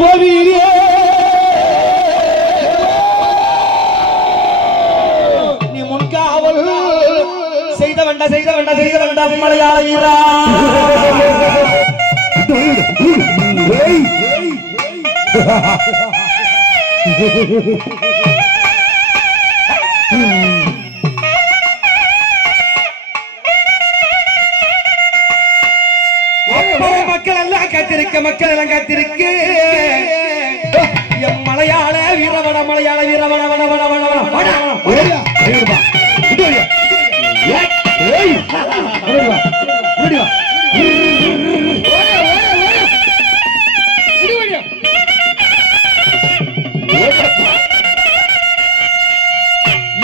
கோவிலே நீ முன்காவல் செய்த வேண்டாம் மலையாள வீரா. மக்கள் எல்லாம் காத்திருக்க என் மலையாள வீரவன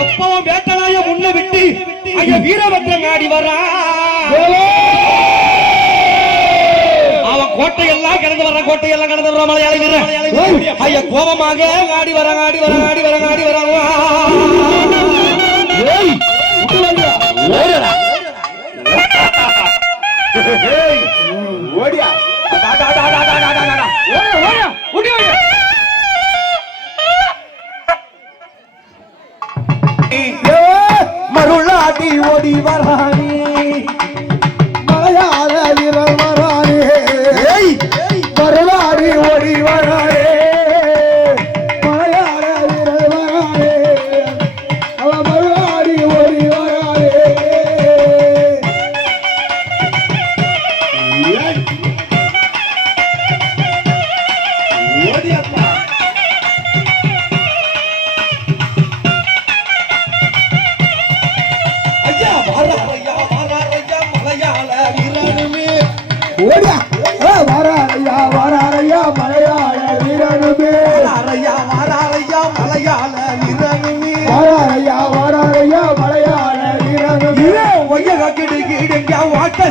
எப்பவும் வேட்டனாய முன்ன விட்டு ஐயா வீரபத்ரன் ஆடி வரா. கோட்டையெல்லாம் கடந்து வர மலையாள வீரர் ஐயா கோபமாக ஆடி வராங்க. மருளாடி ஓடி வரானே மலையாள வீரர் வரானே மருளாடி ஓடி வரானே மலையாள வீரர் வரானே அவ மருளாடி ஓடி வரானே.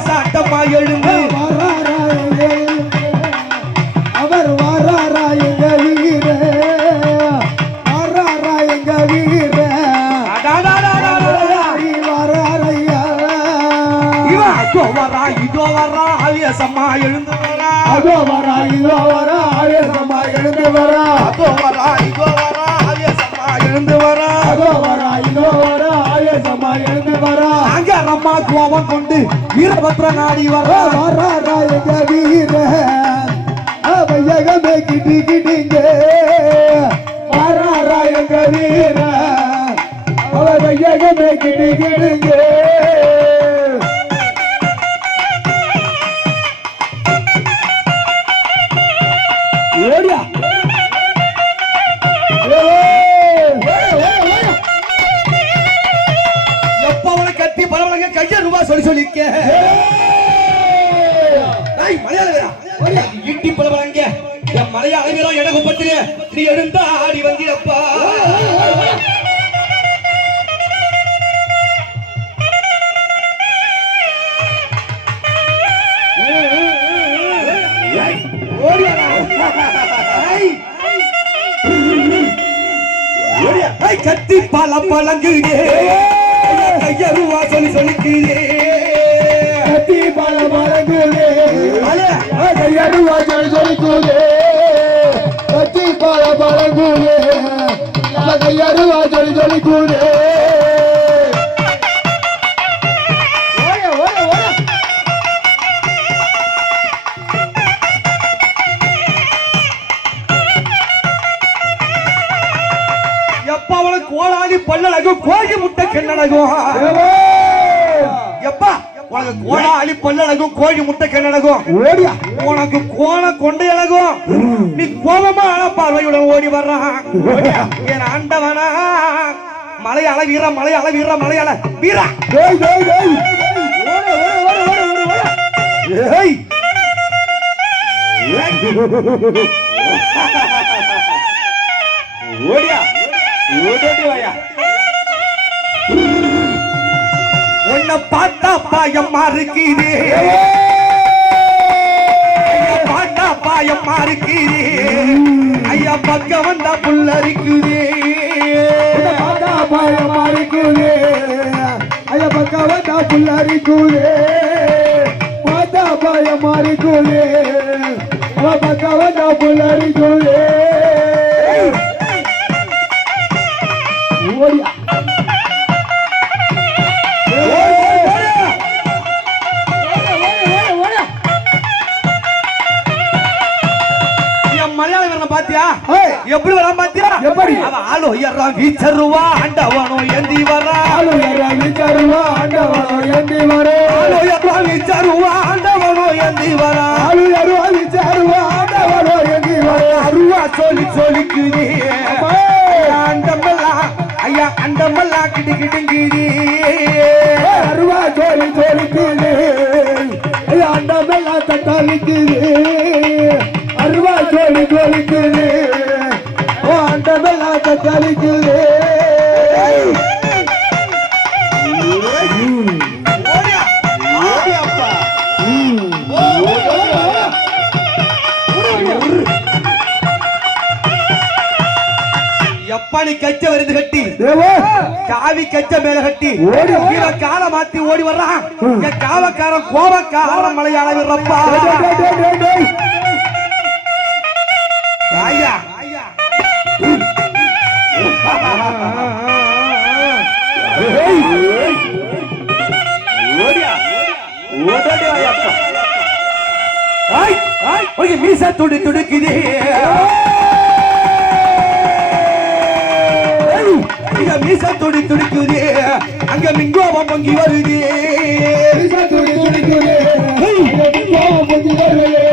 சாட்டமா எழுந்து அவர் வாராரா எங்க வீர வாராரா எங்க வீர வாராரையா இதோ வரா ஆவேசமா எழுந்து வரா அதோ வரா இதோ வரா ஆவேசமா எழுந்து வரா அதோ வரா இதோ வரா ஆவேசமா எழுந்து வரா அதோ வரா இதோ வரா ஆவேசமா எழுந்து வரா. அங்க அம்மா கோபம் கொண்டு வீரபத்ரன் ஆடி வரா வாராரா எங்க வீர வையகமே கிட்டிங்க வாராரா எங்க வீர அவர் வையகமே கிட்டிங்க. எப்பவன கத்தி பரவலங்க கைய ரூபா சொல்லிக்க இட்டி பரவலங்க என் மலையாள வீரா எடகுப்பத்திலே நீ எழுந்தா ஆடி வந்தியப்பா. கத்தி பல பழங்குதே கையருவா சொல்லிக்குதே கத்தி பல பழங்குதே கையருவா சொல்லிக்குதே கத்தி பல பழங்குதே கையருவா சொல்லிக்குதே. கோடாலி பல்லழகும் கோழி முட்டை கெண்ணழகும் எப்பா உனக்கு கோடாலி பல்லழகும் கோழி முட்டை கெண்ணழகும் உனக்கு கோண கொண்டை அழகும் நீ கோபமா பார்வையுடன் ஓடி வர்றான் என் ஆண்டவனா மலையாள வீரா மலையாள வீரா. ஓடியா உன்னை பார்த்தா பாயம்மா இருக்கிறே பார்த்தா பாயம்மா இருக்கிறே ஐயா பக்கம் வந்தா புல்லரிக்குதே பார்த்தா பாயம்மா இருக்குதே ஐயா பக்கம் வந்தா புல்லரிக்குதே பார்த்தா பாயம்மா இருக்குதே பக்கவா புள்ளரிக்குதே ஓடியா பாத்தியா எப்படி வரா பாத்தியா எப்படி அவ ஆளோ ஏறா வீச்சருவா ஆண்டவனோ ஏந்தி வரா ஆளோ ஏறா வீச்சருவா ஆண்டவனோ ஏந்தி வரா ஆளோ ஏறா வீச்சருவா ஆண்டவனோ ஏந்தி வரா ஆளோ ஏறா வீச்சருவா ஆண்டவனோ ஏந்தி வரா அருவா சொல்லி சொல்லிக்குது அண்டமல்லா ஐயா அண்டமல்லா கிடிகிடிங்கிடி அருவா சொல்லி சொல்லிக்குது ஐயா அண்டமல்லா தக்காளிக்குது அருவா சொல்லி சொல்லிக்குது ஓ அண்டமெல்லா தக்காளிக்குது எப்ப நீ கச்ச வருது கட்டி காவி கச்ச மேல கட்டி இவன் காலை மாத்தி ஓடி வர்றான் காவக்காரன் கோவக்காரன் மலையாள விடுறப்பா ஐயா மீச துடி துடிக்குது மீச துடி துடிக்குது அங்க மிங்கோபம் பொங்கி வருது மீச துடி துடிக்குது மிங்கோபம் பொங்கி வருது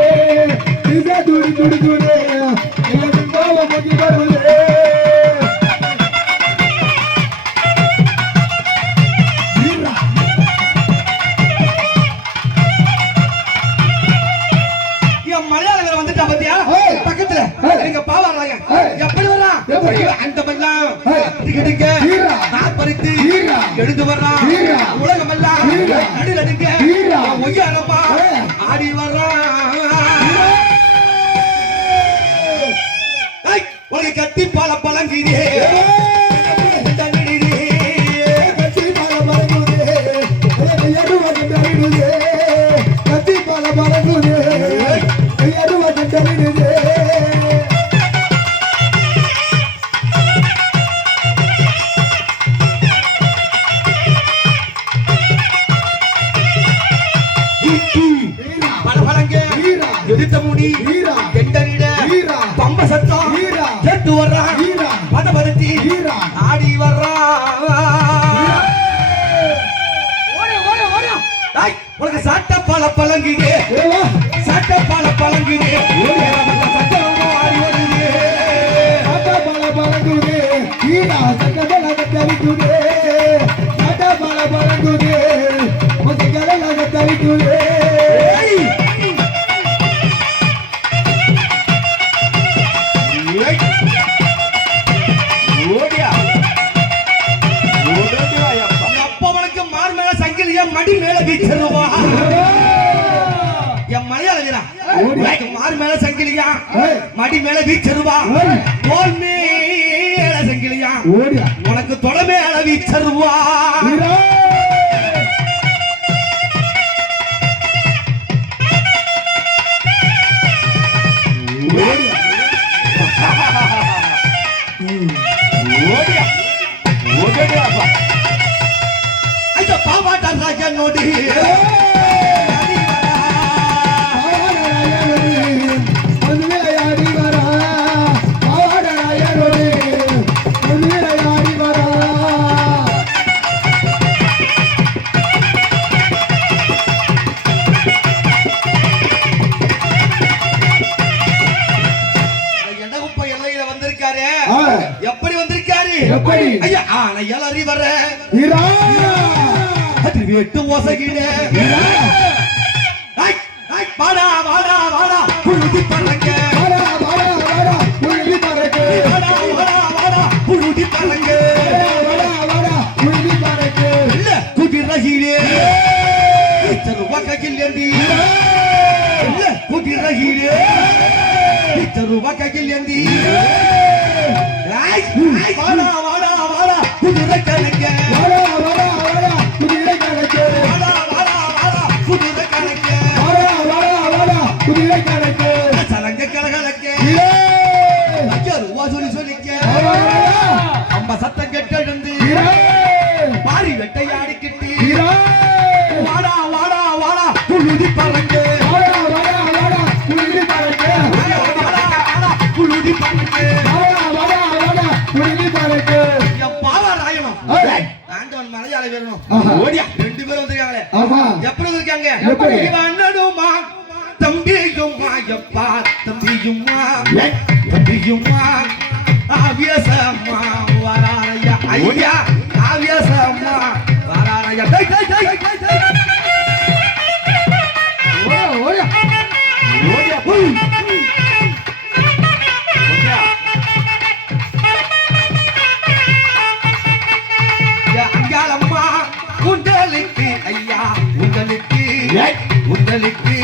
மீச துடி துடிக்குது மிங்கோபம் பொங்கி வருது மலையாளங்கள் வந்துட்டா பாத்தியா பக்கத்துல நீங்க பாவாங்க எப்படி வரா அந்த மல்லாம் டிக்கெட்டுங்க நான் பறித்து எழுந்து வர்றா உலகம் எல்லாம் நடுநடுங்க ஒய்யாரப்பா ஆடி வர்றா உனக்கு கத்தி பால பழங்கிறியே கத்தி பால பழங்குதே முடி பம்ப சத்தம் கேட்டு வர்றா பதபருத்தி ஆடி வர்றா உனக்கு சாட்ட பால பழங்குதே சாட்ட பால பழங்குதே ஆடி வருது சாட்ட பால பழங்குதே தரிக்குதே சாட்ட பால பழங்குதே தரிக்குதே மடி மேல வீச்சருவா என் மலையாள மார் மேல சங்கிலியா மடி மேல வீச்சருவா தோல் மேல சங்கிலியா உனக்கு தொட மேல வீச்சருவா நோடி எப்படி வந்திருக்காரு ஐயா எல்லறி வர வெட்டு ஓசையிலே வாடா வாடா வாடா புழுதி பறங்க வாடா வாடா வாடா புழுதி பறங்க வாடா வாடா வாடா புழுதி பறங்க வாடா வாடா புழுதி பறங்க இல்ல குதிரையிலே இத்தருவா கையிலேந்தி இல்ல குதிரையிலே இத்தருவா கையிலேந்தி வாடா வாடா வாடா குதிரை கணக்க வாடா வாடா வாடா குதிரை கணக்க வாடா வாடா வாடா குதிரை கணக்க வாடா வாடா வாடா குதிரை கணக்க சொல்லி சொல்லிக்க அம்மா சத்தம் கெட்டெழுந்து பாரி வெட்டையாடிக்கிட்டு வாடா வாடா வாடா புழுதி பறங்க புழுதி பறங்க பாவராயணம் ஆண்டவன் மலையாள வேணும் ஓடியா 2 பேரும் வந்திருக்காங்களே எப்படி இருக்காங்க அண்ணனுமா தம்பியுமா எப்பா தம்பியுமா தம்பியுமா ஆவியசம்மா வராரையா ஐயா ஆவியசம்மா வராரையா டேய் டேய் டேய் டேய் ஓடியா ஓடியா போய் உங்களுக்கு ஐயா உங்களுக்கு உங்களுக்கு